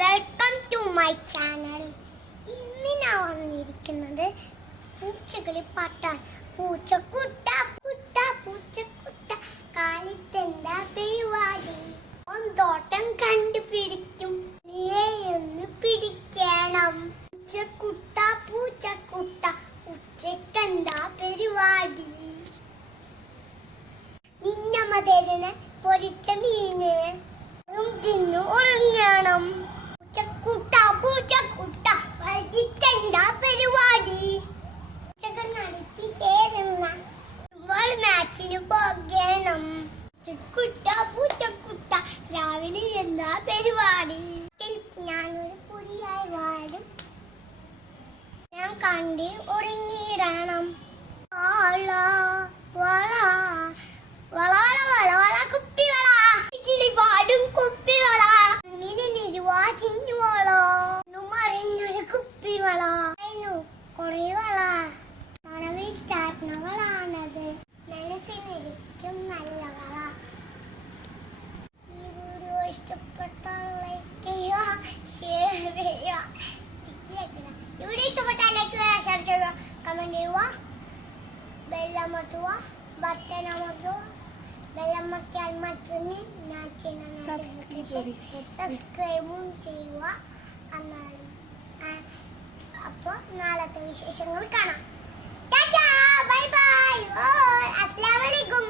Welcome to my channel. ഇന്ന് ഞാൻ വന്നിരിക്കുന്നത് പൂച്ചകളി പാട്ടാണ്. പൂച്ചക്കുട്ട കുട്ട പൂച്ചക്കുട്ട കാലത്തെന്താ പരിപാടി? തോട്ടം കണ്ടുപിടിക്കും, നീയൊന്ന് പിടിക്കണം. പൂച്ചക്കുട്ട പൂച്ചക്കുട്ട ഉച്ചക്കെന്താ പരിപാടി? നിന്നമതേനെ പൊരിച്ച മീന് തിന്നു ഉറങ്ങണം. പൂച്ചക്കുട്ട പൂച്ചക്കുട്ട വൈകിട്ടെന്താ പരിപാടി? പൂച്ചകൾ നടത്തി ചേരുന്ന ഫുട്ബോൾ മാച്ചിന് പോകണം. പൂച്ചക്കുട്ട പൂച്ചക്കുട്ട രാവിലെ എന്താ പരിപാടി? ഞാനൊരു പുലിയായി വാഴും, ഞാൻ കണ്ട് ഉറങ്ങിയിടണം. ാണത് മനസ്സിനിരിക്കും നല്ല വള. ഈ വീഡിയോ ഇഷ്ടപ്പെട്ടാൽ ലൈക്ക് ചെയ്യുക, ഷെയർ ചെയ്യുക. ഈ വീഡിയോ ഇഷ്ടപ്പെട്ടാൽ ലൈക്ക് ചെയ്യുക, ഷെയർ ചെയ്യുക, കമന്റ് ചെയ്യുക, ബെല്ലമർത്തുക, ബട്ടൺ അമർത്തുക. ബെല്ലമർത്തിയാൽ മാത്രമേ ഞാൻ ചെയ്യുന്ന സബ്സ്ക്രൈബും ചെയ്യുക. അപ്പോൾ നാളത്തെ വിശേഷങ്ങൾ കാണാം. Bye bye. അസ്സലാമു അലൈക്കും.